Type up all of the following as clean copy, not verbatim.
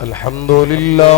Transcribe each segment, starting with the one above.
الحمدللہ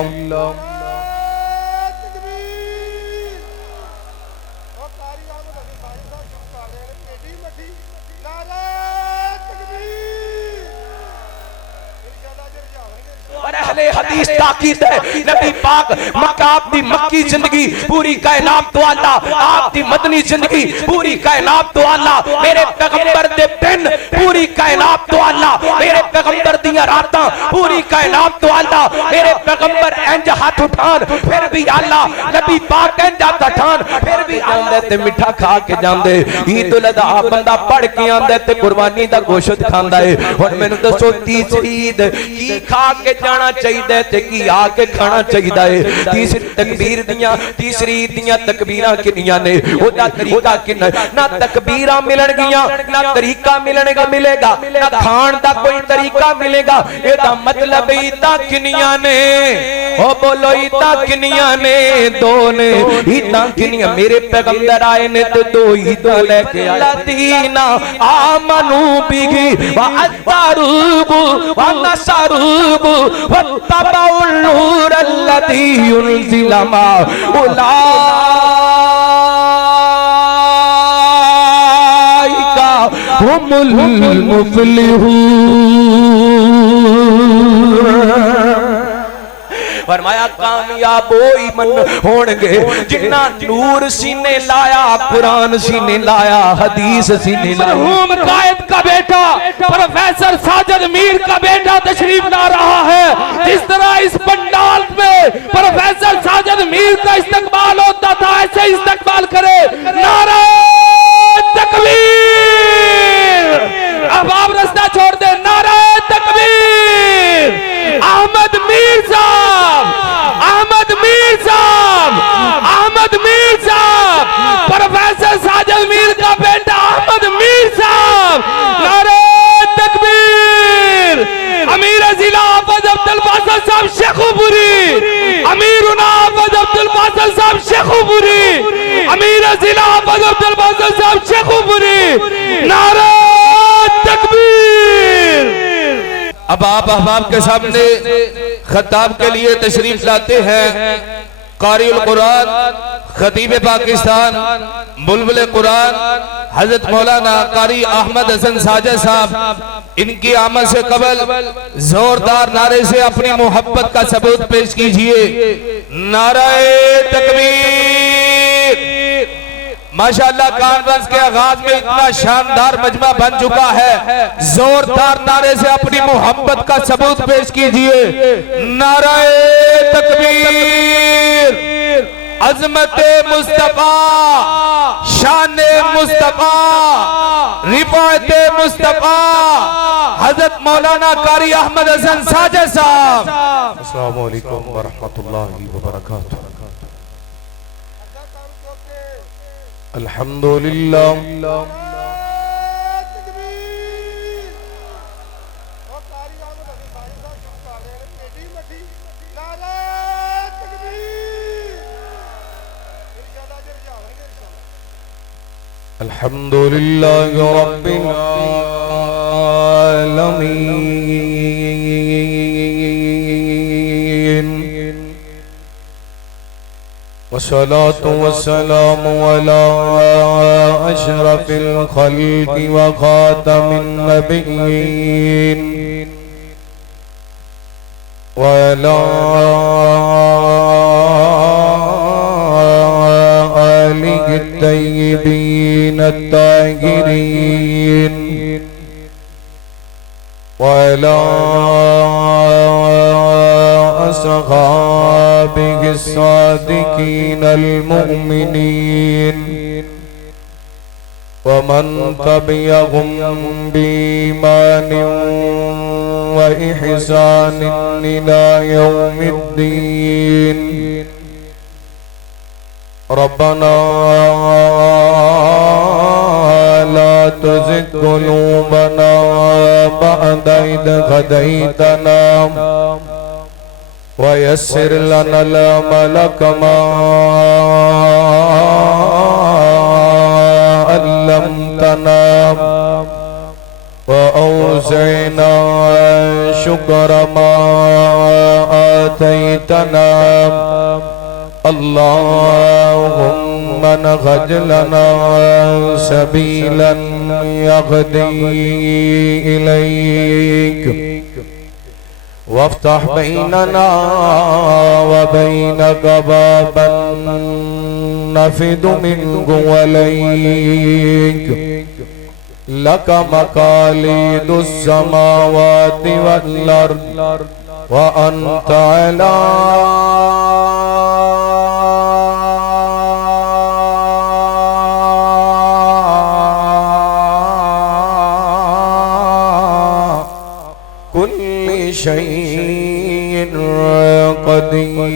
حدیث تاکید ہے نبی پاک مکہ آپ دی مکی زندگی پوری کائنات تو اللہ آپ دی مدنی زندگی پوری کائنات تو اللہ میرے پیغمبر دے دن پوری کائنات تو اللہ میرے پیغمبر دیاں راتاں پوری کائنات تو اللہ میرے پیغمبر انج ہاتھ اٹھان پھر بھی اللہ نبی پاک انج ہاتھ اٹھان پھر بھی جاندے تے مٹھا کھا کے جاندے عید الاضحیٰ بندہ پڑھ کے آندے تے قربانی دا گوشت کھاندا ہے اور مینوں دسو تیسری عید کی کھا کے جانا چاہیے تے کی آ کے کھانا چاہیے تیسری تکبیر دیاں تیسری دیاں تکبیراں کنیاں نے او دا طریقہ کنا نہ تکبیراں ملن گیاں نہ طریقہ ملے گا نہ کھان دا کوئی طریقہ ملے گا اے دا مطلب ایتا کنیاں نے او بولو ایتا کنیاں نے دو نے ایتا کنیاں میرے پیغمبر آئے نے تو دو ایتا لے کے الذین آمنوا بہ وعزروہ ونصروہ واتبعوا النور الذي انزل معه اولئك هم المفلحون فرمایا کامیاب وہی من ہونگے جنہ نور سینے لایا قرآن سینے لایا حدیث سینے لایا مرحوم قائد کا بیٹا پروفیسر ساجد میر کا بیٹا تشریف لا رہا ہے جس طرح اس پنڈال میں پروفیسر ساجد میر کا استقبال ہوتا تھا ایسے استقبال کرے نعرہ تکبیر اب آپ رستہ چھوڑ دیں نعرہ تکبیر احمد میر صاحب احمد میر صاحب احمد میر صاحب پروفیسر ساجد میر کا بیٹا احمد میر صاحب نعرہ تکبیر امیر ضلع حافظ عبد الباسط صاحب شیخوپوری امیرنا حافظ عبد الباسط صاحب شیخوپوری امیر ضلع حافظ عبد الباسط صاحب شیخوپوری نعرہ تکبیر اب آپ احباب کے سامنے خطاب کے لیے تشریف لاتے ہیں قاری القرآن خطیب پاکستان بلبل قرآن حضرت مولانا قاری احمد حسن ساجد صاحب ان کی آمد سے قبل زوردار نعرے سے اپنی محبت کا ثبوت پیش کیجئے نعرہ تکبیر ماشاءاللہ کانفرنس کے آغاز میں اتنا شاندار مجمع بن چکا ہے زوردار نعرے سے اپنی محبت کا ثبوت پیش کیجئے نعرہ تکبیر عظمت مصطفیٰ شان مصطفیٰ رفعت مصطفیٰ حضرت مولانا قاری احمد حسن ساجد صاحب السلام علیکم ورحمۃ اللہ وبرکاتہ الحمدللہ الحمدللہ رب العالمین والصلاة والسلام على أشرف الخلق وخاتم النبيين وعلى آله الطيبين الطاهرين وعلى أصحابه الصادقين المؤمنين ومن تبعهم بإيمان وإحسان إلى يوم الدين ربنا لا تزغ قلوبنا بعد إذ هديتنا ويسر لنا الأمل كما علمتنا وأوزعنا شكر ما آتيتنا اللهم نهج لنا سبيلا يهدي إليك وافتح بيننا وبينك بابا نفد منه وليك لك مقاليد السماوات والأرض وأنت على كل شيء قدير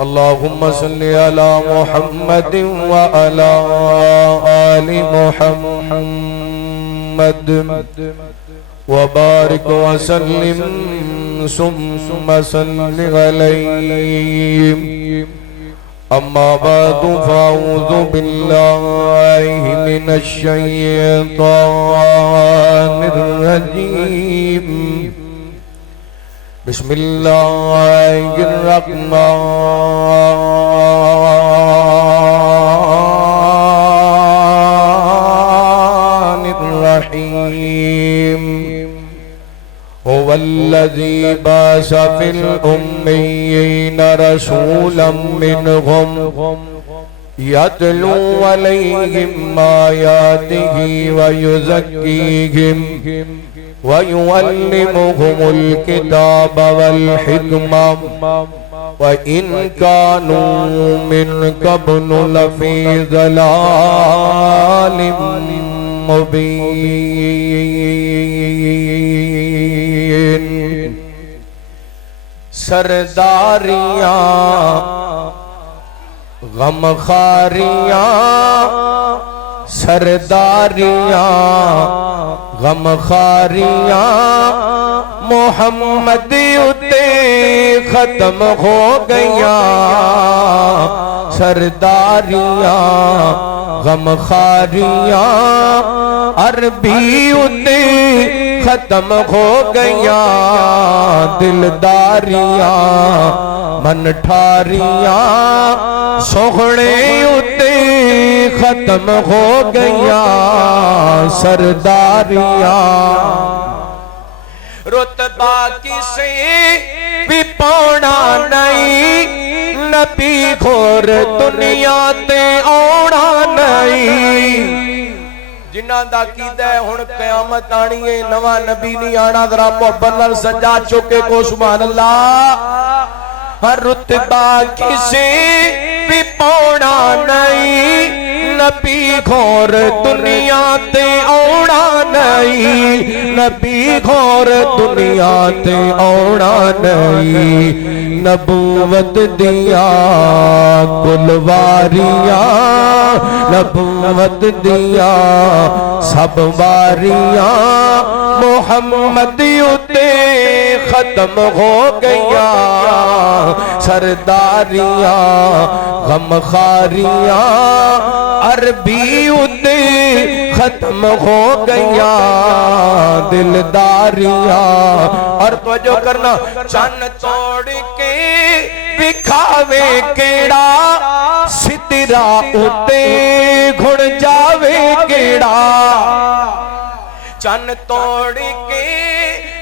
اللهم صل على محمد وعلى آل محمد وبارك وسلم ثم صل عليه أما بعد فأعوذ بالله من الشيطان الرجيم بسم الله الرحمن الرحيم هو الذي بعث في الأميين رسولا منهم يتلو عليهم آياته ويزكيهم ويعلمهم الكتاب والحكمة وإن كانوا من قبل لفي ضلال مبين سرداریاں غمخاریاں سرداریاں غمخاریاں محمد اتے ختم ہو گیاں سرداریاں غمخاریاں عربی اتے ختم ہو گیاں دلداریاں من ٹھاریاں سوہنے اتے ختم ہو گیاں سرداریاں رتبہ کسی بھی پانا نہیں نبی گھور دنیا تے آنا نہیں جنہاں دا عقیدہ ہے ہن قیامت آنی ہے نواں نبی نہیں آنا ذرا محبت نال سجا چوکے کو سبحان اللہ ہر رتبہ کسی بھی پانا نہیں نبی گھور دنیا تے آنا نہیں نبی گھور دنیا تے آنا نہیں نبوت دیا کلواریاں نبوت دیا سب واریاں محمد اتے ختم ہو گیا سرداریاں غمخاریاں عربی اتے ختم ہو گیا دلداریاں اور توجہ کرنا چن توڑ کے بکھاوے کیڑا سترا اتے گھڑ جاوے کیڑا چن توڑ کے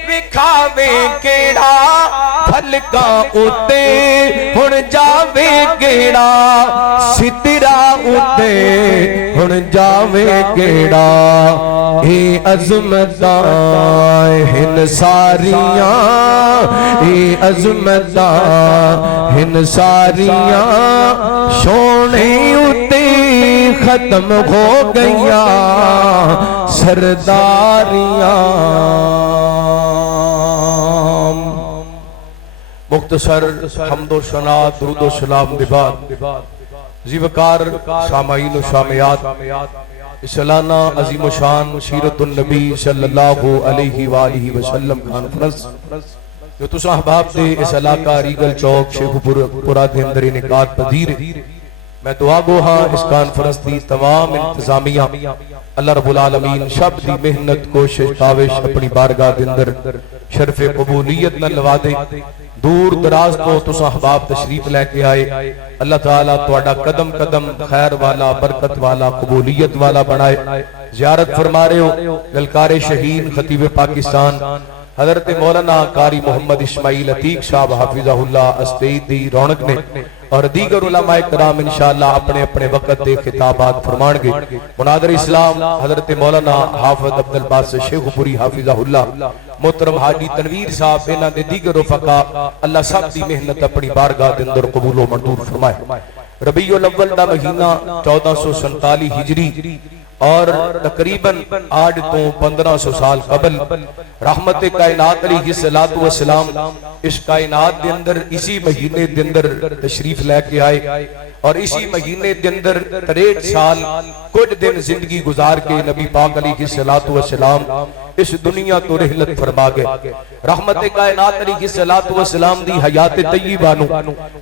بکھاوے کیڑا پھلکا اتے ہن جاوے کیڑا سترا اتے ہن جاوے کیڑا اے عظمتاں ہن ساریاں اے عظمتاں ہن ساریاں سونے اتے ختم ہو گیا سرداریاں مختصر حمد و ثنا درود و سلام دے بعد زیوکار سامعین و سامعات سالانہ عظیم و شان سیرت النبی صلی اللہ علیہ وآلہ وسلم کانفرنس جو تسا احباب دے اس علاقہ ریگل چوک شیخ پورا دے اندر انعقاد پذیر میں دعا گو ہاں اس کانفرنس دی تمام انتظامیہ اللہ رب العالمین شب دی محنت کوشش کاوش اپنی بارگاہ دے اندر شرف قبولیت نہ لوا دے. دور دراز تو تساں احباب تشریف لے کے آئے, اللہ تعالیٰ تواڈا قدم قدم خیر والا, برکت والا, قبولیت والا بنائے. زیارت فرما رہے ہو گلکار شہین خطیب پاکستان حضرت مولانا قاری محمد اسماعیل عتیق صاحب حافظہ اللہ استعید دی رونق نے, اور دیگر علماء کرام انشاءاللہ اپنے اپنے وقت دے خطابات فرمان گے. مناظر اسلام حضرت مولانا حافظ عبدالباسط شیخ پوری حافظہ اللہ, محترم حاجی تنویر صاحب, انہاں دے دیگر رفقا, اللہ سب دی محنت اپنی بارگاہ دے اندر قبول و منظور فرمائے. ربیع الاول دا مہینہ 1447 ہجری اور تقریباً آج تو 1500 سال قبل رحمت کائنات علیہ الصلوۃ والسلام اس کائنات دے اندر اسی مہینے دے اندر تشریف لے کے آئے, اور اسی مہینے دے اندر 63 سال کچھ دن زندگی گزار کے نبی پاک علیہ الصلوۃ والسلام اس دنیا تو رحلت فرما گئے. رحمت کائنات علیہ الصلوۃ والسلام دی حیات طیبہ نو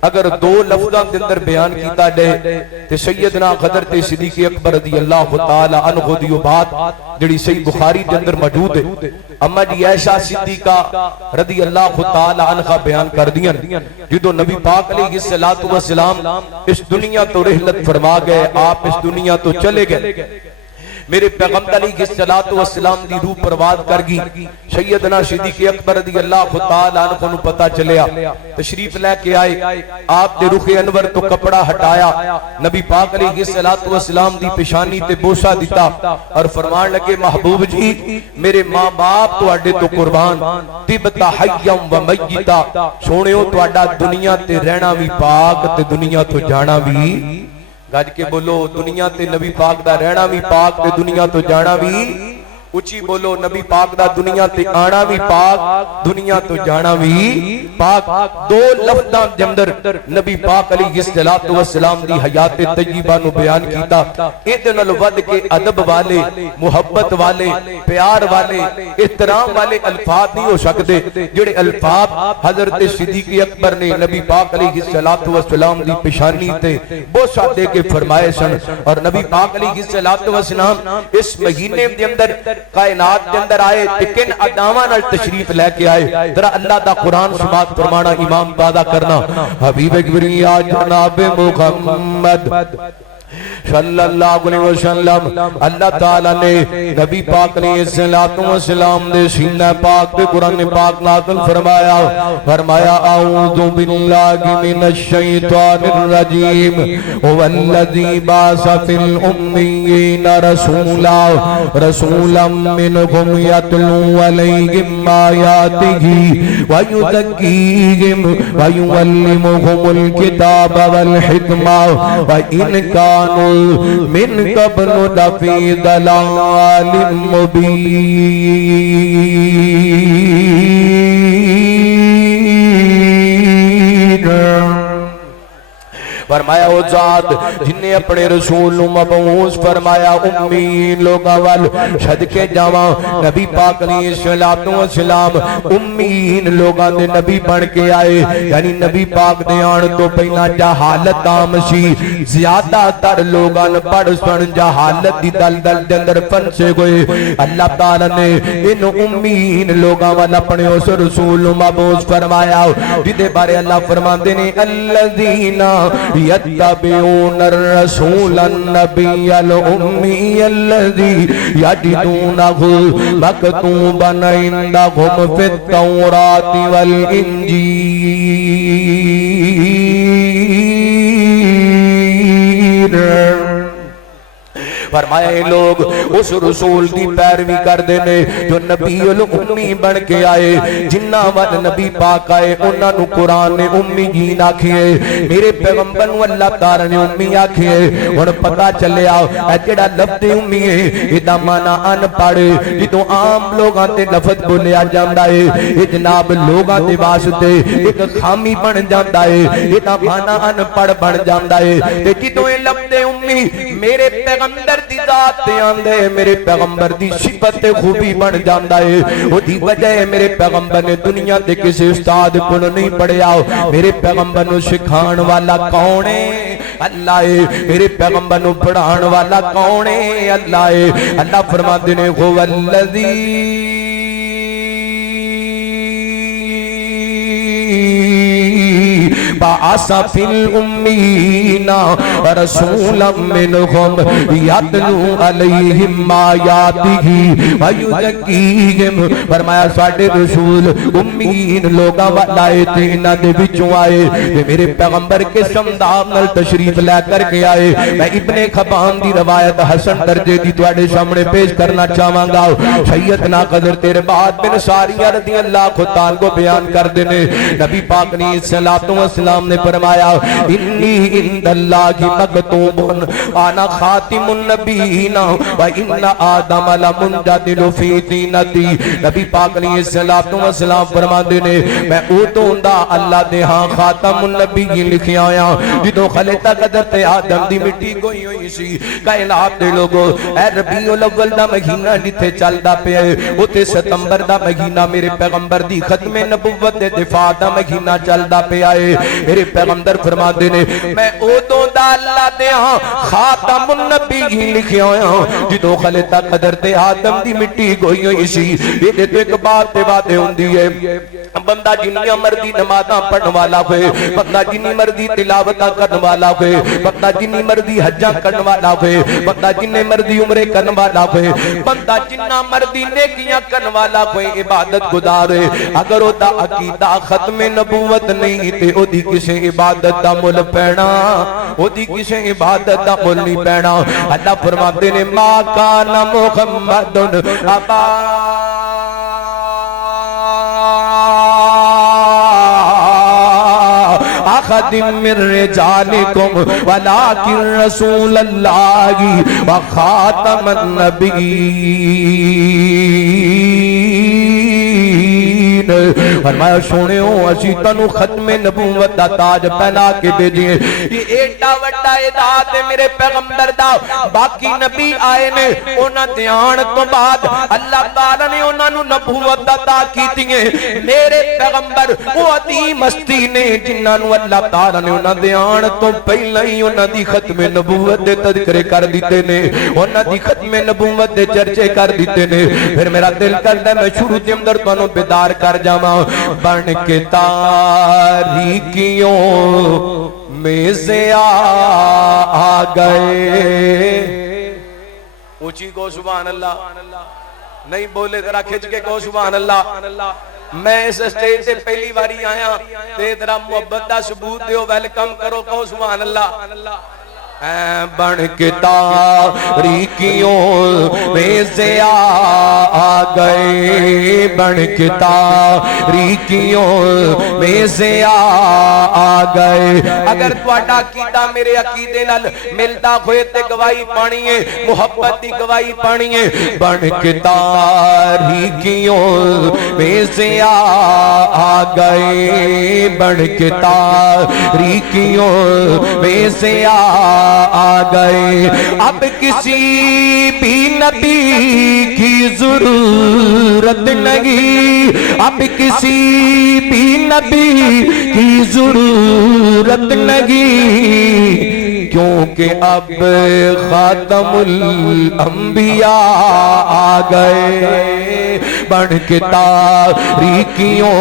اگر دو لفظاں دے اندر بیان کیتا جائے تے سیدنا حضرت صدیق اکبر رضی اللہ تعالی عنہ دی بات جڑی صحیح بخاری دے اندر موجود ہے, اما جی عائشہ صدیقہ رضی اللہ تعالی عنہ بیان کر دیاں جدوں نبی پاک علیہ الصلوۃ والسلام اس دنیا تو رحلت فرما گئے, آپ اس دنیا تو چلے گئے. میرے پیغمبر علیہ الصلوۃ والسلام دی روح پرواز کر گئی. سیدنا صدیق اکبر رضی اللہ تعالی عنہ کو پتہ چلیا, تشریف لے کے آئے, آپ نے رخ انور تو کپڑا ہٹایا, نبی پاک علیہ الصلوۃ والسلام دی پیشانی تے بوسہ دیتا اور فرمان لگے محبوب جی میرے ماں باپ تواڈے تو قربان, طبت حیا و میتا, سونےو تواڈا دنیا تے رہنا بھی پاک تے دنیا تو جانا بھی. گج کے بولو دنیا تے نبی پاک دا رہنا بھی پاک تے دنیا تو جانا بھی. اچھی بولو نبی پاک دا دنیا تے آنا بھی پاک, دنیا تو جانا بھی پاک. دو لفظاں دے اندر نبی پاک علیہ الصلوۃ والسلام دی حیات طیبہ نو بیان کیتا. ایں نال ود کے ادب والے, محبت والے, پیار والے, احترام والے الفاظ نہیں ہو سکتے جڑے الفاظ حضرت صدیق اکبر نے نبی پاک علیہ الصلوۃ والسلام دی پیشانی تے بوسہ دے کے فرمائے سن. اور نبی پاک علیہ الصلوۃ والسلام اس مہینے دے اندر کائنات کے اندر آئے تے کن اداواں نال تشریف لے کے آئے. ذرا اللہ دا قرآن سماعت فرمانا, امام پیدا کرنا. حبیب کبریا جناب محمد صلی اللہ علیہ وسلم, اللہ تعالیٰ نے نبی پاک علیہ السلام دے سینہ پاک پہ قرآن پاک نازل فرمایا اعوذ باللہ من الشیطان الرجیم والذی بعث فی الامیین رسولا منہم یتلو علیہم آیاتہ ویزکیہم ویعلمہم الکتاب والحکمہ وإن كانوا من قبل لفی ضلال مبین. فرمایا او ذات جن نے اپنے رسول مبعوث فرمایا امیین لوگاں وال صدقے جاواں. نبی پاک علیہ الصلوۃ والسلام امیین لوگاں دے نبی بن کے آئے, یعنی نبی پاک دے آن تو پہلا جہالت عام سی. زیادہ تر لوگاں پڑھ سن جہالت دی دلدل دے اندر پھنسے ہوئے. اللہ تعالی نے ان امیین لوگاں وال اپنے اس رسول مبعوث فرمایا جدے بارے اللہ فرماندے نے الذین يتبعون الرسول النبي الأمي الذي يجدونه مكتوبا عندهم في التوراة والإنجيل. فرمایا اے لوگ اس رسول دی پیروی کر دینے جو نبی الامی بن کے آئے. جنہ وال نبی پاک آئے انہاں نو قرآن نے امیین آکھیے, میرے پیغمبر نو اللہ تعالی نے امی آکھیے. ہن پتہ چلیا اے جڑا لفظ امی ہے ایدا معنی ان پڑھ, جدوں عام لوگاں تے لفظ بولیا جاندا ہے اے جناب لوگاں دے واسطے ایک خامی بن جاندا ہے, ایدا معنی ان پڑھ بن جاندا ہے. تے جدوں اے لفظ امی میرے پیغمبر دی ذات تے آندے, میرے پیغمبر دی صفت خوبی بن جاندا ہے. او دی وجہ ہے میرے پیغمبر نے دنیا دے کسی استاد کول نہیں پڑھیا, میرے پیغمبر نو سکھان والا کون ہے؟ اللہ ہے میرے پیغمبر نو پڑھان والا کون ہے اللہ ہے اللہ فرماتے نے هو الذی بعث فی الامین رسولا منہم یتلو علیہم آیاتہ ویزکیہم فرمایا ساڈے رسول امین لوگاں والے تے انہاں دے وچوں آئے تے میرے پیغمبر کے شمدان نال تشریف لے کر کے آئے میں ابن خبان دی روایت حسن درجے دی تواڈے سامنے پیش کرنا چاہواں گا سیدنا حضرت رباط بن ساریہ رضی اللہ عنہ کو بیان کر دینے نبی پاک نے صلوات و سلام نے فرمایا انی عند اللہ مکتوب انا خاتم النبیین و ان آدم لمنجدل فی دینتی نبی پاک نے صلوات و سلام فرماندے نے میں ادوں دا اللہ دے ہاں خاتم النبیین لکھیا ہویا جدوں خلقت حضرت آدم دی مٹی گوئی ہوئی سی کائنات دے لوگو اے ربیع الاول دا مہینہ جتھے چلدا پیا اوتے ستمبر دا مہینہ میرے پیغمبر دی ختم نبوت دے دفاع دا مہینہ چلدا پیا ہے میرے پیغمبر فرماتے نے میں ادوں دا اللہ دے ہاں خاتم النبیین لکھیا ہویا جدوں خلقت حضرت آدم دی مٹی گوئی ہوئی سی یہ تو ایک بات ہوندی ہے بندہ جنیاں مرضی نمازاں پڑھن والا ہوئے بندہ جنی مرضی تلاوتاں کرن والا ہوئے بندہ جنی مرضی حجاں کرن والا ہوئے بندہ جنی مرضی عمرے کرن والا ہوئے بندہ جنہ مرضی نیکیاں کرن والا ہوئے عبادت گزارے اگر او دا عقیدہ ختم نبوت نہیں تے او دی کسے عبادت دا مل پینا او دی کسے عبادت دا مل نہیں پینا اللہ فرماتے نے ما کان محمد ابا احد من رجالکم ولکن رسول اللہ وخاتم النبیین فرمایا سونےو اسی تنو ختم نبوت دا تاج پہنا کے بھیجئے یہ ایڈا وڈا اعزاز ہے میرے پیغمبر دا باقی نبی آئے نے انہاں دیان تو بعد اللہ تعالی نے انہاں نو نبوت دا عطا کیتی ہے میرے پیغمبر وہ عظیم ہستی نے جنہاں نو اللہ تعالی نے انہاں دیان تو پہلا ہی انہاں دی ختم نبوت دے تذکرے کر دیتے نے انہاں دی ختم نبوت دے چرچے کر دیتے نے پھر میرا دل کرتا ہے میں شروع دے اندر تانوں بیدار کر جاواں بن کے تاریکیوں میں ضیاء گئے اونچی کو سبحان اللہ نہیں بولے ذرا کھچ کے کو سبحان اللہ میں اس اسٹیج سے پہلی باری آیا تے ذرا محبت دا ثبوت دیو ویلکم کرو کو سبحان اللہ بن کے تاریکیوں میں ضیاء گئے بن کے تاریکیوں میں ضیاء گئے اگر تواڈا عقیدہ میرے عقیدے نال ملدا ہوئے تے گواہی پانی ہے محبت دی گواہی پانی ہے بن کے تاریکیوں میں ضیاء گئے بن کے تاریکیوں میں ضیاء گئے اب کسی بھی نبی کی ضرورت نہیں اب کسی بھی نبی کی ضرورت نہیں کیونکہ اب خاتم الانبیاء آ گئے بن کے تاریکیوں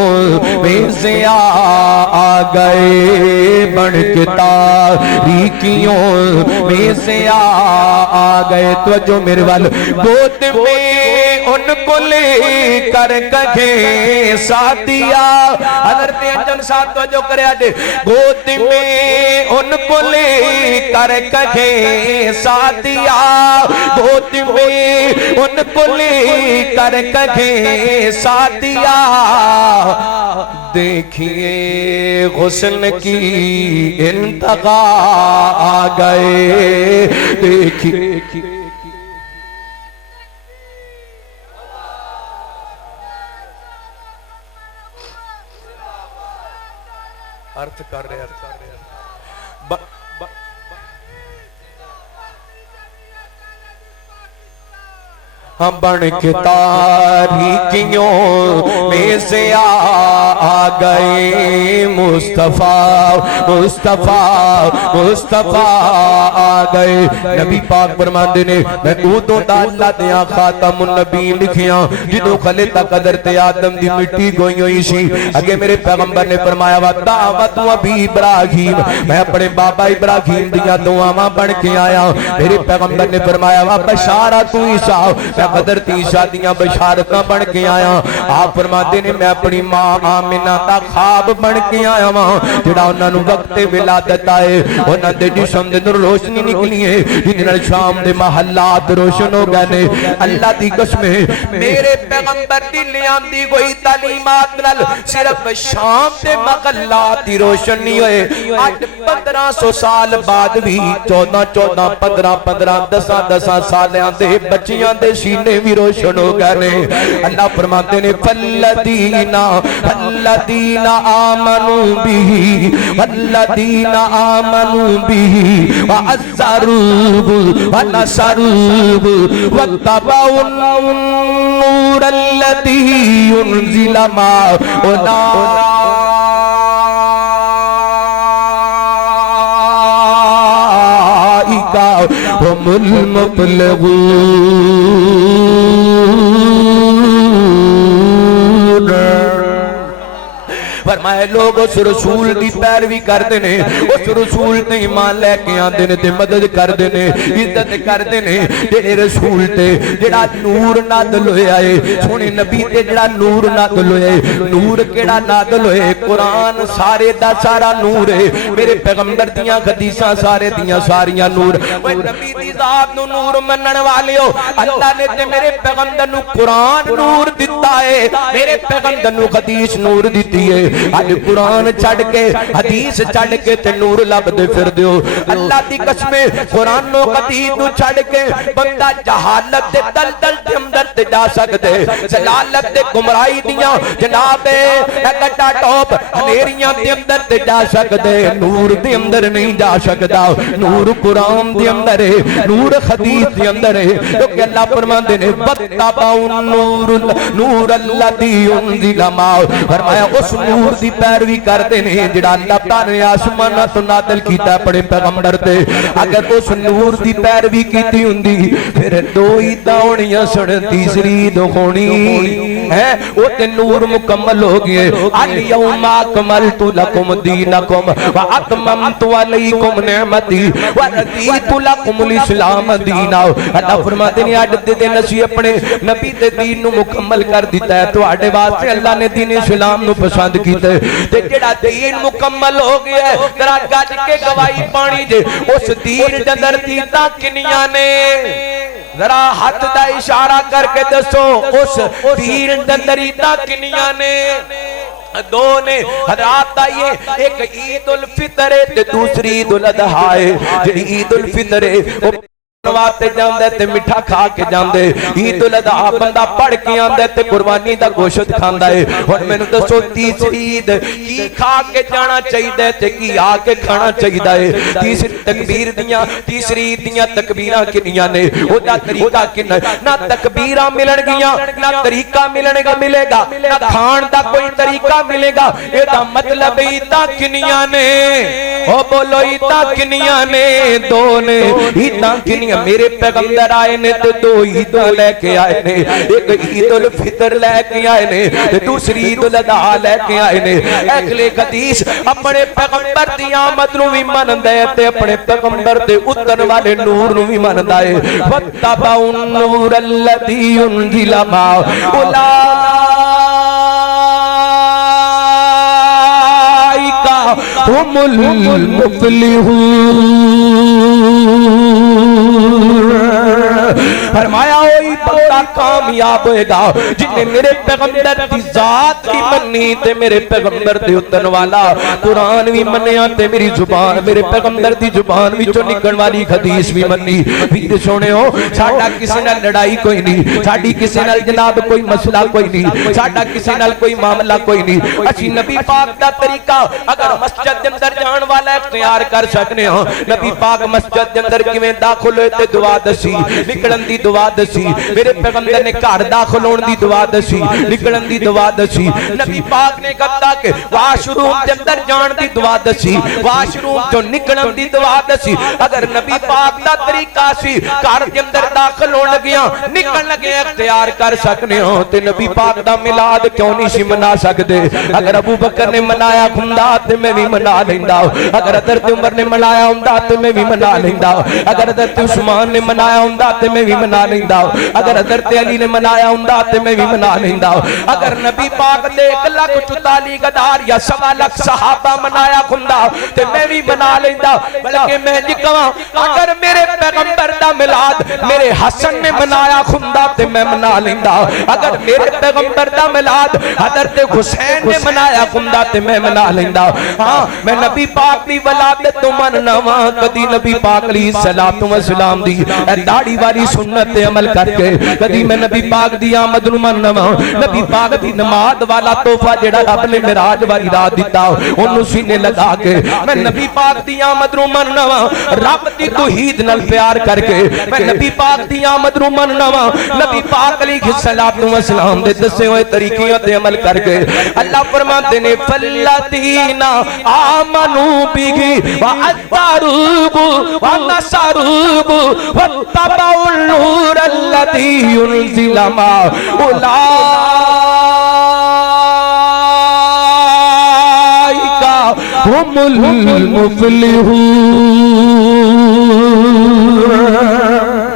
میں ضیاء آ گئے بن کے تاریکیوں میں ضیاء آ گئے توجہ میرے وال گود میں ان کو لے کر کہیں ساتھیا حضرت انجن ساتھ توجہ کرے آجے گود میں ان کو لے کر کہیں ساتھیا گود میں ان کو لے کر کہیں ساتھیا دیکھیے غسل کی انتہا آ گئے دیکھیے ارتھ کر رہے بن کے تاریکیوں میں سے آ گئے مصطفیٰ مصطفیٰ مصطفیٰ آ گئے. نبی پاک فرماندے نے میں اودوں دا اللہ دیاں خاتم النبی لکھیاں جدوں خلے تک حضرت آدم دی مٹی گوئی ہوئی سی. اگے میرے پیغمبر نے فرمایا وا دعوت ابی ابراہیم میں اپنے بابا ابراہیم دیاں دعاواں بن کے آیا. میرے پیغمبر نے فرمایا وا بشارت عیسیٰ میں حضرت عیسیٰ دیاں بشارتاں بن کے آیا. آپ فرماتے نے میں اپنی ماں آمنہ دا خواب بن کے آیا ہاں جڑا انہاں نوں وقت ولادت آئے انہاں دے جسم دے نور روشنی نکلی ہے جن نال شام دے محلات روشن ہو گئے نے. اللہ دی قسم ہے میرے پیغمبر دی لیاندی کوئی تعلیمات نال صرف شام دے محلات دی روشن نہیں ہوئے. اج 1500 سال بعد بھی 14 15 10 سالیاں دے بچیاں دے سینے بھی روشن ہو گئے نے. اللہ فرماتے نے فالذین آمنوا به والذین آمنوا به وعزروه ونصروه واتبعوا النور الذي ينزل معه أولئك هم المفلحون. فرمائے لوگ اس رسول دی پیروی کردے نے اس رسول تے ایمان لے کے آندے نے تے مدد کردے نے عزت کردے نے جڑے رسول تے جڑا نور نازل ہویا ہے سونے نبی تے جڑا نور نازل ہویا ہے. نور کیڑا نازل ہوئے قرآن سارے دا سارا نور ہے. میرے پیغمبر دیاں حدیثاں سارے دیاں ساریاں نور. اوے نبی دی ذات نو نور منن والیو اللہ نے تے میرے پیغمبر نو قرآن نور دتا ہے میرے پیغمبر نو حدیث نور دتی ہے. آج قرآن چھڑ کے حدیث چھڑ کے تے نور لب دے پھر دیو. اللہ دی قسم قرآن نو حدیث نو چھڑ کے بندہ جہالت دے دلدل دے اندر تے جا سکدے جلالت دے گمراہی دیاں جناب اکٹا ٹوپ ہنیریاں دے اندر تے جا سکدے نور دے اندر نہیں جا سکدا. نور قرآن دے اندر ہے نور حدیث دے اندر ہے. کیونکہ اللہ فرماندے نے واتبعوا النور الذی انزل معه فرمایا اس نور دی پیروی کردے نے جڑا اللہ تعالی نے آسماناں تو نازل کیتا اپنے پیغمبر تے. اگر اس نور دی پیروی کیتی ہوندی پھر دو ہی ہونیاں سن تیسری دو ہونی ہے وہ تے نور مکمل ہو گئے. الیوم اکملت لکم دینکم واتممت علیکم نعمتی ورضیت لکم الاسلام دینا. اللہ فرماتے ہیں اج دے دن اسی اپنے نبی دے دین نو مکمل کر دیتا ہے. تواڈے واسطے اللہ نے دین اسلام نو پسند کیتا ہے تے جڑا دین مکمل ہو گیا ہے ذرا گج کے گواہی پانی جے اس دین دے اندر دیتا کنیاں نے ذرا ہاتھ دا اشارہ کر کے دسو اس دین دے اندر دیتا کنیاں نے. دو نے حضرات آئیے ایک عید الفطر ہے تے دوسری عید الاضحیٰ ہے. جڑی عید الفطر ہے نواتے جاندے تے مٹھا کھا کے جاندے. عید الاضحیٰ بندہ پڑھ کے آندے تے قربانی دا گوشت کھاندا ہے. اور میں نے دسو تیسری عید کی کھا کے جانا چاہیے تے کی آ کے کھانا چاہیے. تیسری تکبیر دیاں تیسری عید دیاں تکبیراں کنیاں نے او دا طریقہ کنا نہ تکبیراں ملن گیاں نہ طریقہ ملے گا نہ کھان دا کوئی طریقہ ملے گا. اے دا مطلب عیداں کنیاں نے او بولو عیداں کنیاں نے دو نے عیداں کنیاں. میرے پیغمبر آئے نے تو دو عیدوں لے کے آئے نے ایک عید الفطر لے کے آئے نے دوسری عید الاضحیٰ لے کے آئے نے. اگلے حدیث اپنے پیغمبر دی آمد نو بھی مندا ہے تے اپنے پیغمبر دے اتر والے نور نو بھی مندا ہے. واتبعوا النور الذی انزل معه اولئک هم المفلحون. فرمایا ہوئی بندہ کامیاب ہوئے گا جن نے میرے پیغمبر دی ذات بھی منی تے میرے پیغمبر دے اتن والا قرآن بھی منیا تے میری زبان میرے پیغمبر دی زبان بھی جو نکن والی حدیث بھی منی. پھر سونے ہو ساڑھا کسی نال لڑائی کوئی نہیں ساڑھی کسی نال جناب کوئی مسئلہ کوئی نہیں ساڑھا کسی نال کوئی معاملہ کوئی نہیں. اچھی نبی پاک دا طریقہ اگر مسجد اندر جان والا اختیار کر سکنے ہوں نبی پاک مسجد اندر کیویں داخل ہوئے تے دعا دسی نکلن دی دعا دسی. میرے پیغمبر نے گھر داخل ہون دی دعا دسی نکلن دی دعا دسی نبی پاک نے کہتا کہ واش روم دے اندر جان دی دعا دسی واش روم جو نکلن دی دعا دسی اگر نبی پاک دا طریقہ سی گھر دے اندر داخل ہون لگیاں نکلن لگے اختیار کر سکنے ہو تے نبی پاک دا میلاد کیوں نہیں سی منا سکدے اگر ابو بکر نے منایا ہوندا تے میں بھی منا لیندا اگر حضرت عمر نے منایا ہوندا تے میں بھی منا لیندا اگر حضرت عثمان نے منایا ہوندا تے میں بھی منا لیندا اگر حضرت علی نے منایا ہوندا تے میں بھی منا لیندا اگر نبی پاک دے 1,44,000 یا 1.25 صحابہ منایا ہوندا تے میں بھی منا لیندا بلکہ میں کہاں اگر میرے پیغمبر دا میلاد میرے حسن نے منایا ہوندا تے میں منا لیندا اگر میرے پیغمبر دا میلاد حضرت حسین نے منایا ہوندا تے میں منا لیندا ہاں میں نبی پاک دی ولادت تو مننا وا کدی نبی پاک علیہ الصلوۃ والسلام دی داڑھی والی سنت تے عمل کر کے کدی میں نبی پاک دی آمد نو مننا وا نبی پاک دی نماز والا تحفہ جڑا رب نے معراج والی رات دتا اونوں سینے لگا کے میں نبی پاک دی آمد نو مننا وا رب دی توحید نال پیار کر کے میں نبی پاک دی آمد نو مننا وا نبی پاک علیہ الصلوۃ والسلام دے دسے ہوئے طریقے تے عمل کر کے اللہ فرماتے نے فلذین آمنوا بہ وعذروہ ونصروہ واتبعوا النور الذی انزل معہ اولئک هم المفلحون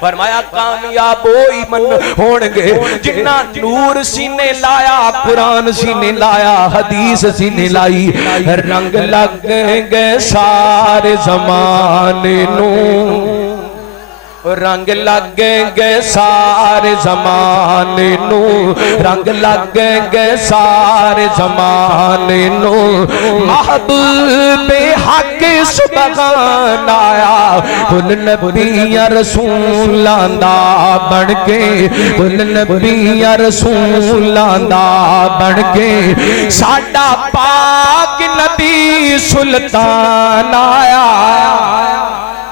فرمایا کامیاب وہی من ہونگے جنہ نور سینے لایا قرآن سینے لایا حدیث سینے لائی رنگ لگ گئے سارے زمانے نو رنگ لگ گئے سارے زمانے نو رنگ لگ گئے سارے زمانے نو محبوب حق سبحان آیا کل نبی رسول آندہ بڑھ کے کل نبی رسول آندہ بڑھ کے ساڈا پاک نبی سلطان آیا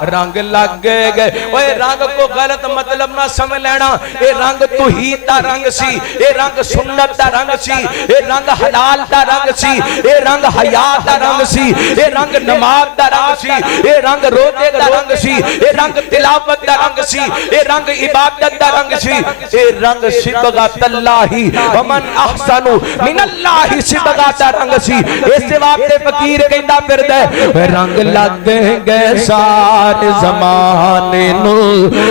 رنگ لگ گئے اوے رنگ کو غلط مطلب نہ سمجھ لینا اے رنگ توحید دا رنگ سی اے رنگ سنت دا رنگ سی اے رنگ حلال دا رنگ سی اے رنگ حیا دا رنگ سی اے رنگ نماز دا رنگ سی اے رنگ روزے دا رنگ سی اے رنگ تلاوت دا رنگ سی اے رنگ عبادت دا رنگ سی اے رنگ صبغۃ اللہ ومن احسن من اللہ صبغۃ دا رنگ سی اس واسطے فقیر کہندا پھردا اے رنگ لگ گئے سارے زمانے نو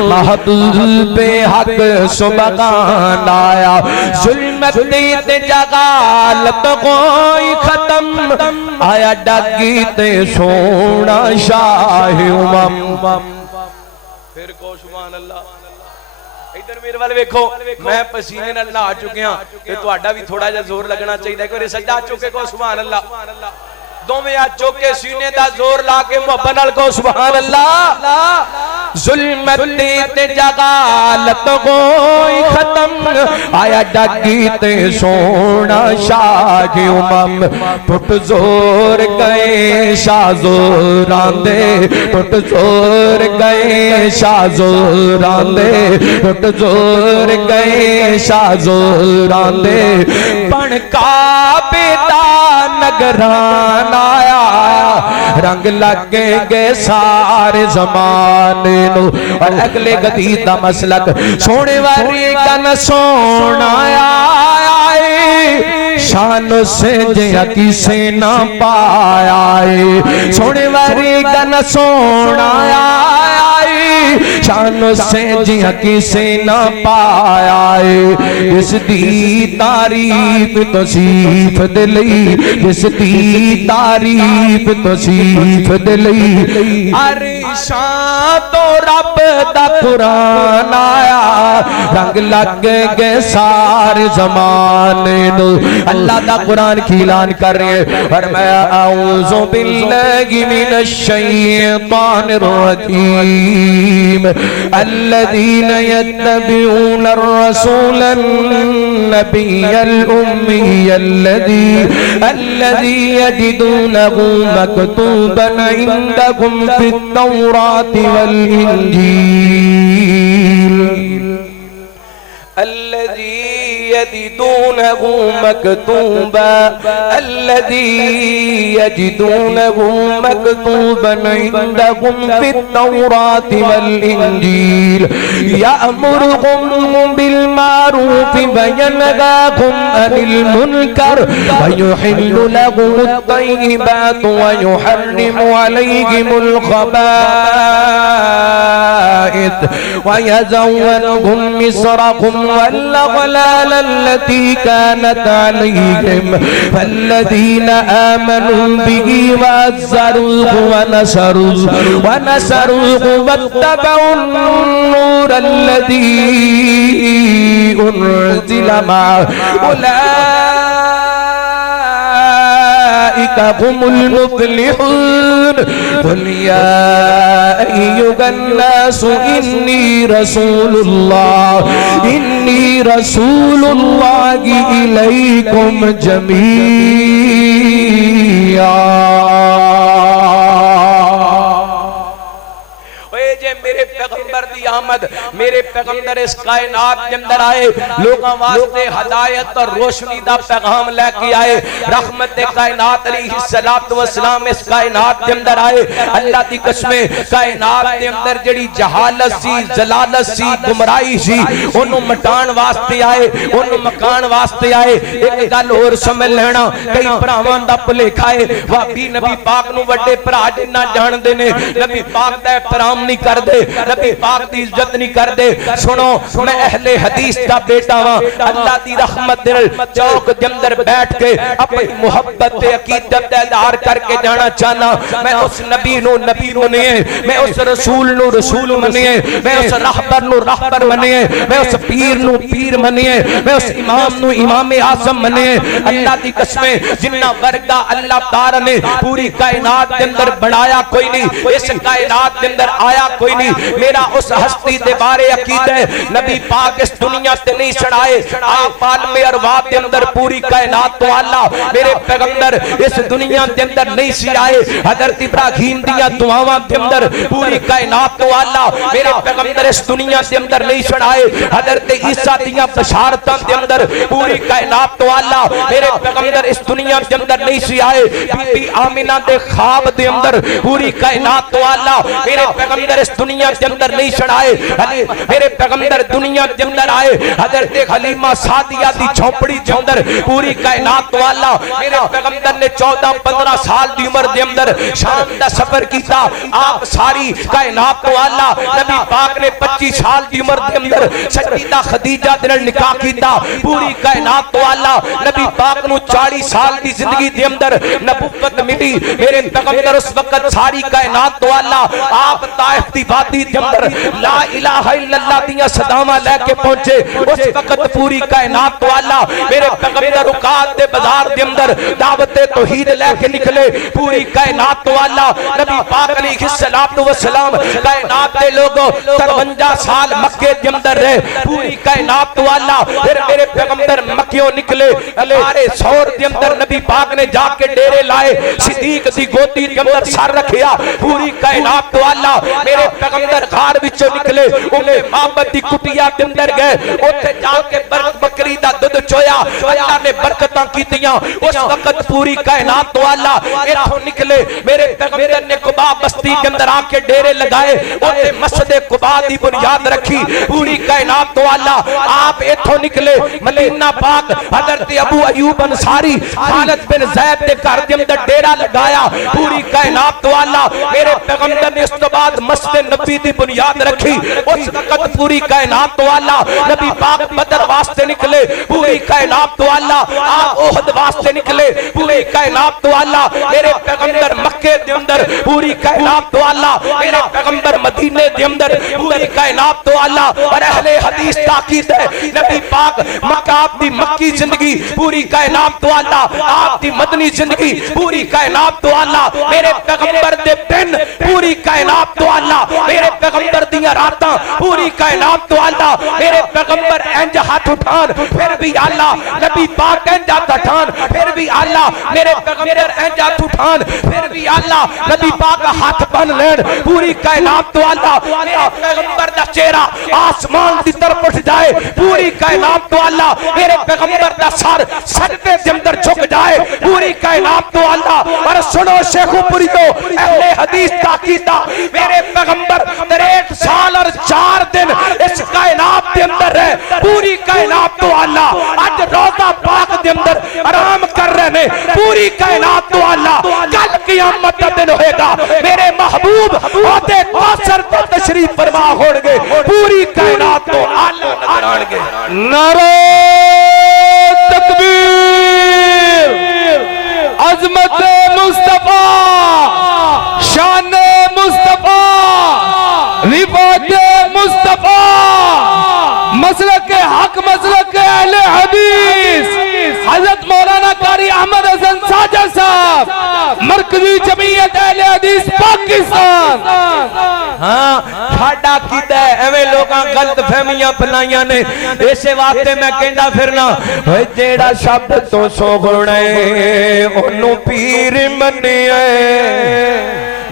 محبوب حق سبحان آیا ظلمت تے جغالت کوئی ختم آیا ڈاکی تے سونا شاہ امم پھر کو سبحان اللہ ادھر میرے والے ویکھو میں پسینے نال نہا چکیا تے تہاڈا بھی تھوڑا جہا زور لگنا چاہیے کہ سجدہ چکے کو سبحان اللہ دو میں آج چوکے سینے دا زور لا کے محبت نال کو سبحان اللہ ظلمت تے جغالت کوئی ختم آیا ڈاکی تے سونا شاہ امم ٹوٹ زور گئے شاہ زوران دے ٹوٹ زور گئے شاہ زوران دے ٹوٹ زور گئے شاہ زوران دے پن کعبے دا نگران آیا رنگ لگ گئے سارے زمانے نو اور اگلے گدید دا مسلک سونے واری کا نہ سونا آیا شان سے جیا کسی نہ پایا سونے واری کا نہ سونا آیا شان سے جیا کسی نہ پایا اس دی تعریف توصیف دلی اس دی تعریف توصیف دلی عرشاں تو رب دا قرآن آیا رنگ لگ گئے سارے زمانے نو اللہ دا قرآن کی اعلان کر رہے ہیں فرمایا اعوذ باللہ من الشیطان الرجیم الذین یتبعون الرسول النبی الأمی الذی یجدونہ مکتوبا عندهم فی التوراة والانجیل الذي يجدونه مكتوبا عندهم في التوراة والإنجيل يأمرهم بالمعروف وينهاهم عن المنكر ويحل لهم الطيبات ويحرم عليهم الخبائث ويزودهم مصرهم والأغلال التي كانت عليهم فالذين آمنوا به وعزروه ونصروه واتبعوا النور الذي أنزل معه أولئك هم المفلحون قل يا أيها الناس إني رسول الله إليكم جميعا میرے پیغمبر دی آمد میرے پیغمبر اس کائنات کے اندر آئے لوگاں واسطے ہدایت اور روشنی دا پیغام لے کے آئے رحمت کائنات علیہ السلام اس کائنات کے اندر آئے اللہ دی قسمیں کائنات کے اندر جڑی جہالت سی ضلالت سی گمراہی سی انہوں مٹان واسطے آئے انہوں مکان واسطے آئے ایک گل اور سمجھ لینا کئی بھراواں دا بھلیکھا ہے وابی نبی پاک نو وڈے بھرا جنہ جان دے نے نبی پاک دا احترام نہیں کر دے نبی پاک دی عزت نہیں کر دے سنو میں اہل حدیث دا بیٹا ہاں اللہ دی رحمت دل چوک دے اندر بیٹھ کے اپنی محبت تے عقیدت تے اظہار کر کے جانا چاہنا میں اس نبی نو نبی منیے میں اس رسول نو رسول منیے میں اس رہبر نو رہبر منیے میں اس پیر نو پیر منیے میں اس امام نو امام اعظم منیے اللہ دی قسمیں جنہ ورگا اللہ تعالی نے پوری کائنات دے اندر بنایا کوئی نہیں اس کائنات دے اندر آیا کوئی نہیں میرا اس ہستی دے بارے عقیدہ ہے نبی پاک اس دنیا تے نہیں چڑھائے آپ عالم ارواح دے اندر پوری کائنات تو اللہ میرے پیغمبر اس دنیا دے اندر نہیں سی آئے حضرت ابراہیم دیا دعاواں دے اندر پوری کائنات تو اللہ میرے پیغمبر اس دنیا دے اندر نہیں چڑھائے حضرت عیسیٰ دیا بشارتاں دے اندر پوری کائنات تو اللہ میرے پیغمبر اس دنیا دے اندر نہیں سی آئے بی بی آمینہ دے خواب دے اندر پوری کائنات تو اللہ میرے پیغمبر اس دنیا کے اندر نہیں چڑھائے میرے پیغمبر دنیا کے اندر آئے حضرت حلیمہ سعدیہ دی جھونپڑی کے اندر پوری کائنات تو اللہ میرے پیغمبر نے 14-15 سال دی عمر دے اندر شام دا سفر کیتا آپ ساری کائنات تو اللہ نبی پاک نے 25 سال دی عمر دے اندر سیدہ خدیجہ دے نال نکاح کیتا پوری کائنات تو اللہ نبی پاک نو 40 سال دی زندگی دے اندر نبوت ملی میرے پیغمبر اس وقت ساری کائنات تو اللہ آپ طائف دی وادی دے اندر لا الہ الا اللہ دیا صداواں لے کے پہنچے اس وقت پوری کائنات تو اللہ میرے پیغمبر رکعت دے بازار دے اندر دعوت توحید لے کے نکلے پوری کائنات تو اللہ نبی پاک علیہ السلام کائنات دے لوگوں 53 سال مکے دے اندر رہے پوری کائنات تو اللہ پھر میرے پیغمبر مکیوں نکلے سارے سور دے اندر نبی پاک نے جا کے ڈیرے لائے صدیق دی گودی دے اندر سر رکھیا پوری کائنات تو اللہ میرے پیغمبر غار وچوں نکلے انہیں محبت دی کٹیا کے اندر گئے اوتھے جا کے بکری دا دودھ چویا اللہ نے برکتاں کیتیاں اس وقت پوری کائنات تو اللہ ایتھوں نکلے میرے پیغمبر نے قباء بستی کے اندر آ کے ڈیرے لگائے اوتھے مسجد قباء دی بنیاد رکھی پوری کائنات تو اللہ آپ ایتھوں نکلے مدینہ پاک حضرت ابو ایوب انصاری خالد بن زید دے گھر دے اندر ڈیرا لگایا پوری کائنات تو اللہ میرے پیغمبر نے اس کے بعد مسجد نبی دی بنیاد رکھی اس وقت پوری کائنات تو اللہ نبی پاک بدر واسطے نکلے پوری کائنات تو اللہ آپ احد واسطے نکلے پوری کائنات تو اللہ میرے پیغمبر مکے دے اندر پوری کائنات تو اللہ میرے پیغمبر مدینے دے اندر پوری کائنات تو اللہ اور اہل حدیث تاکید ہے نبی پاک مکہ آپ دی مکی زندگی پوری کائنات تو اللہ آپ دی مدنی زندگی پوری کائنات تو اللہ میرے پیغمبر دے بن پوری کائنات تو اللہ میرے پیغمبر دی دیا راتاں پوری کائنات تو اللہ میرے پیغمبر انج ہاتھ اٹھان پھر بھی اللہ نبی پاک انج ہاتھ اٹھان پھر بھی اللہ میرے پیغمبر انج ہاتھ اٹھان پھر بھی اللہ نبی پاک ہاتھ بن لین پوری کائنات تو اللہ میرے پیغمبر دا چہرہ آسمان دی طرف اٹھ جائے پوری کائنات تو اللہ میرے پیغمبر دا سر سجدے دے اندر جھک جائے پوری کائنات تو اللہ اور سنو شیخو پوریو اہل حدیث تاکیدہ میرے پیغمبر 63 سال اور 4 دن اس کائنات دے اندر ہے پوری کائنات تو اللہ آج روضہ پاک دے اندر آرام کر رہے ہیں پوری کائنات تو اللہ کل قیامت کا دن ہوئے گا میرے محبوب عہدے کوثر تے تشریف فرما ہوڑ گے پوری کائنات تو اللہ نظر آن گے نعرہ تکبیر عظمت مصطفیٰ شان مصطفیٰ رفعت مصطفیٰ مسلک حق مسلک اہل حدیث حضرت مولانا قاری احمد حسن ساجد صاحب مرکزی جمعیت اہل حدیث پاکستان ہاں کھاڑا کیتا ہے ایویں لوگاں غلط فہمیاں پھلائیاں نے اسے واسطے میں کہندا پھرنا اوے جیڑا شب تو سوگنے اونوں پیر منیا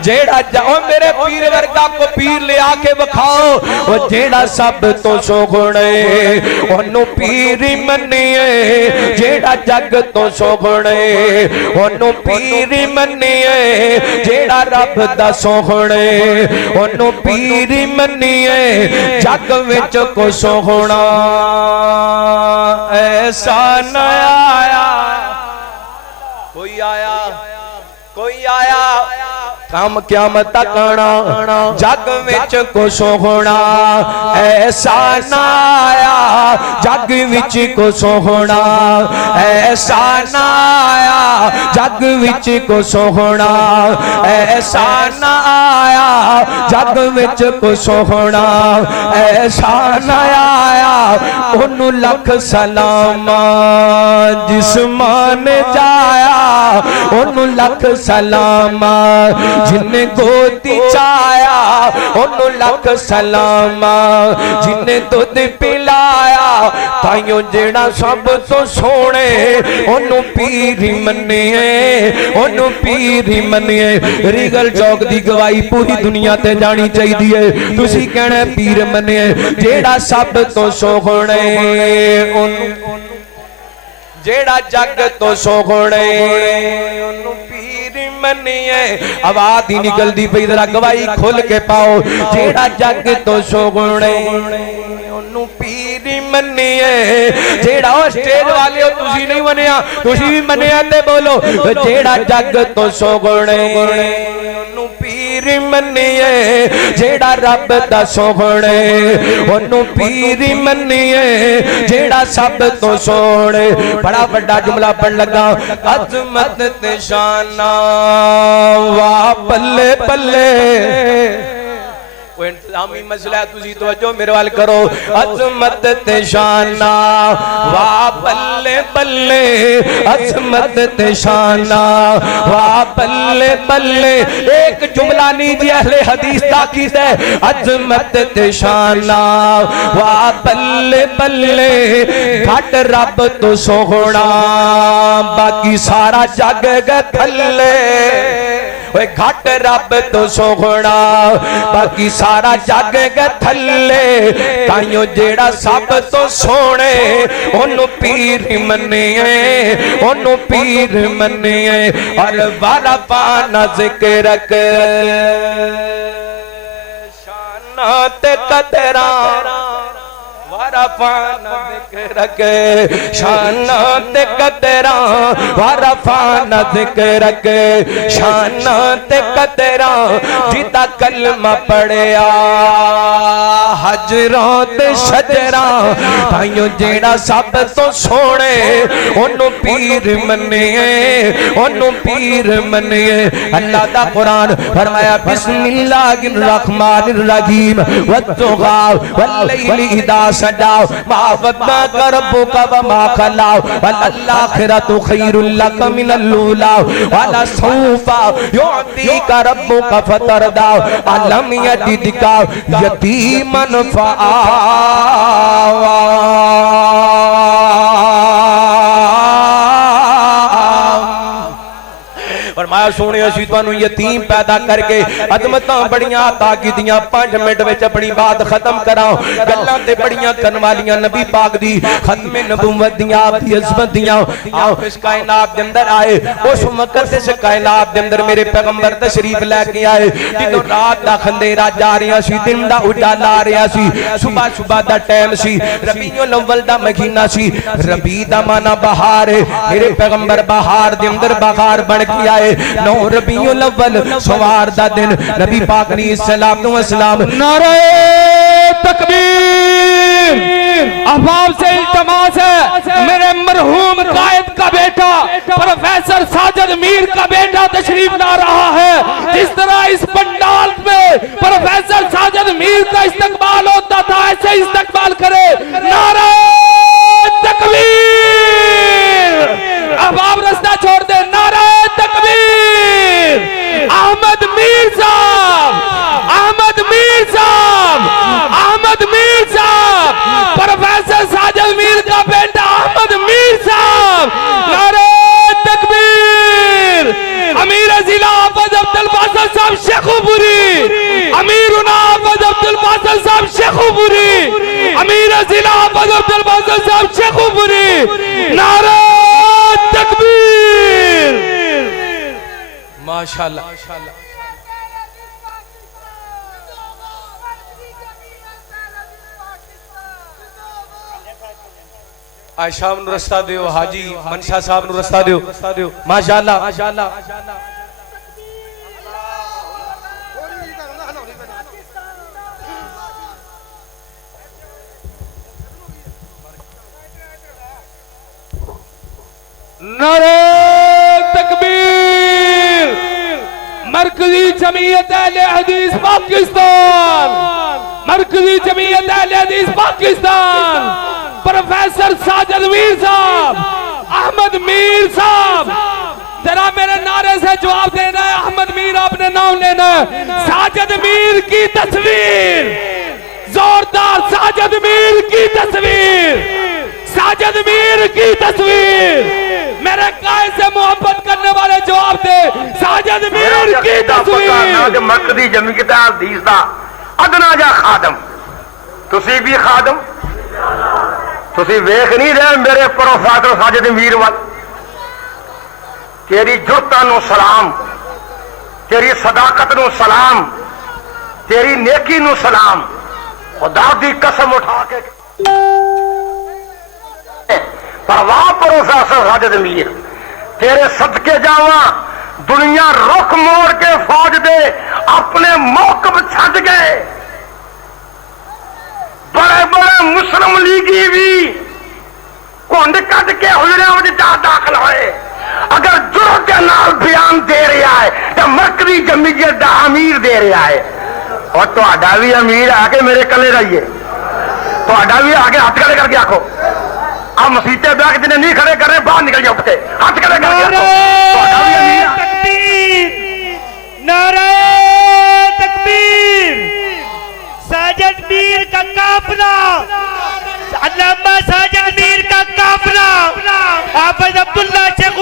جیڑا جاؤ میرے پیر ورگا کو پیر لے آکے بکھاؤ وہ جیڑا سب تو سوگنے انہوں پیر منیے جیڑا جگ تو سوگنے انہوں پیر منیے جیڑا رب دا سوگنے انہوں پیر منیے جگ وچ کو سوگنا ایسا نہ آیا کوئی آیا کام قیامت تک آنا جگ وچ کو سوہنا ایسا نہ آیا جگ وچ کو سوہنا ایسا نہ آیا جگ وچ کو سوہنا ایسا نہ آیا جگ وچ کو سوہنا ایسا نہ آیا انہوں لکھ سلام جسمان جایا انہوں لکھ سلام جن گودی چایا انہوں لکھ سلام جن دودھ پلایا تائیوں جیڑا سب تو سونے انہوں پیری منیے انہوں پیری منیے ریگل چوک دی گواہی پوری دنیا تے جانی چاہی دیئے تسی کہنے پیر منیے جیڑا سب تو سونے انہوں جیڑا جگ تو سونے انہوں پیر منیے آواز ہی نکل دی پئی ذرا گواہی کھول کے پاؤ جیڑا جگ تو سونے انہوں پیر منیے جیڑا سٹیج والے ہو تسی نہیں منیا تسی بھی منیا تے بولو جیڑا جگ تو سونے انہوں پیر منیے جیڑا رب دا سونے انہوں پیر منیے جیڑا سب تو سونے بڑا بڑا جملہ پڑھ لگا عظمت تے شانہ واہ پلے پلے وہ انتظامی مسئلہ ہے تجھی توجہ میرے وال کرو عظمت تے شانہ واہ پلے پلے عظمت تے شانہ واہ پلے پلے ایک جملہ نیجی اہل حدیث تاکید ہے عظمت تے شانہ واہ پلے پلے گھٹ رب تو سوہنا باقی سارا جگ گے تھلے گھٹ رب تو سوہنا باقی سارا جگ گے تھلے تائیوں جیڑا سب تو سونے انہوں پیر منیے انہوں پیر منیے اور وارا پانا ذکر کر شانات قدران وارا پانا ذکر کے شانات قدران وارا پانا ذکر کے شانات قدران جیتا کلمہ پڑھیا حجرات شجران تائیوں جیڑا سب تو سونے انہوں پیر منیے انہوں پیر منیے اللہ دا قرآن فرمایا بسم اللہ الرحمن الرحیم والضحیٰ واللیل اذا چھڈاؤ ما ودعک ربک وما خلاؤ والآخرۃ خیر لک من الاولی ولسوف یعطیک ربک فترضی الم یجدک یتیما فآوی فرمایا سونے اسی تانوں یتیم پیدا کر کے عظمتاں بڑیاں عطا کیتیاں 5 منٹ وچ اپنی بات ختم کراں گلاں تے بڑیاں کرن والیاں نبی پاک دی ختم نبوت دیاں آپ دی عظمت دیاں آپ اس کائنات دے اندر آئے اس وقت اس کائنات دے اندر میرے پیغمبر تشریف لے کے آئے جدوں رات دا خندیرا جا رہا سی دن دا اجالا آ رہا سی صبح صبح دا ٹائم سی ربیع الاول دا مہینہ سی ربیع دا معنی بہار ہے میرے پیغمبر بہار دے اندر بہار بن کے آئے نو ربیع الاول سوار دا دن نبی پاک علیہ السلام نعرہ تکبیر احباب سے التماس ہے میرے مرحوم قائد کا بیٹا پروفیسر ساجد میر کا بیٹا تشریف لا رہا ہے جس طرح اس پنڈال میں پروفیسر ساجد میر کا استقبال ہوتا تھا ایسے استقبال کرے نعرہ تکبیر احباب رستہ چھوڑ دے نعرہ تکبیر احمد میر صاحب احمد میر صاحب احمد میر صاحب پروفیسر ساجد میر کا بیٹا احمد میر صاحب نعرہ تکبیر امیر ضلع حافظ عبد الباسط صاحب شیخوپوری امیرنا حافظ عبد الباسط صاحب شیخوپوری امیر ضلع حافظ عبد الباسط صاحب شیخوپوری نعرہ تکبیر ماشاءاللہ عائشہ نو رستہ دیو حاجی منشا صاحب نو رستہ دیو ماشاءاللہ نعرہ تکبیر مرکزی جمعیت اہل حدیث پاکستان مرکزی جمعیت اہل حدیث پاکستان پروفیسر ساجد میر صاحب احمد میر صاحب ذرا میرے نعرے سے جواب دینا ہے احمد میر آپ نے نام لینا ہے ساجد میر کی تصویر زوردار ساجد میر کی تصویر ساجد میر کی تصویر میرے قائد سے محبت کرنے والے جواب دے ساجد میر کی تصویر مرکزی جمعیت حدیث دا ادنا جا خادم تسی بھی خادم تسی ویکھ نہیں رہے میرے پروفیسر ساجد میر وال تیری جرتا نو سلام تیری صداقت نو سلام تیری نیکی نو سلام خدا دی قسم اٹھا کے پرواہ پروفیسر ساجد میر تیرے صدقے جاواں دنیا رخ موڑ کے فوج دے اپنے موقف چھڈ گئے بڑے بڑے مسلم لیگی بھی کونڈ کٹ کے حجرے میں جا داخل ہوئے اگر جرت کے نال بیان دے رہا ہے یا مرکزی جمعیت دا امیر دے رہا ہے اور تو آڈا بھی امیر آگے میرے کلے رہیے تو آڈا بھی آگے ہاتھ کھڑے کر کے آکھو آپ مسیطے بیاہ کے جنہیں نہیں کھڑے کر رہے باہر نکل جاؤ اٹھتے ہاتھ کھڑے کر کے آکھو تو آڈا بھی امیر تکبیر نعرہ تکبیر ساجد میر کا قافلہ علامہ ساجد میر کا قافلہ حافظ عبداللہ شیخ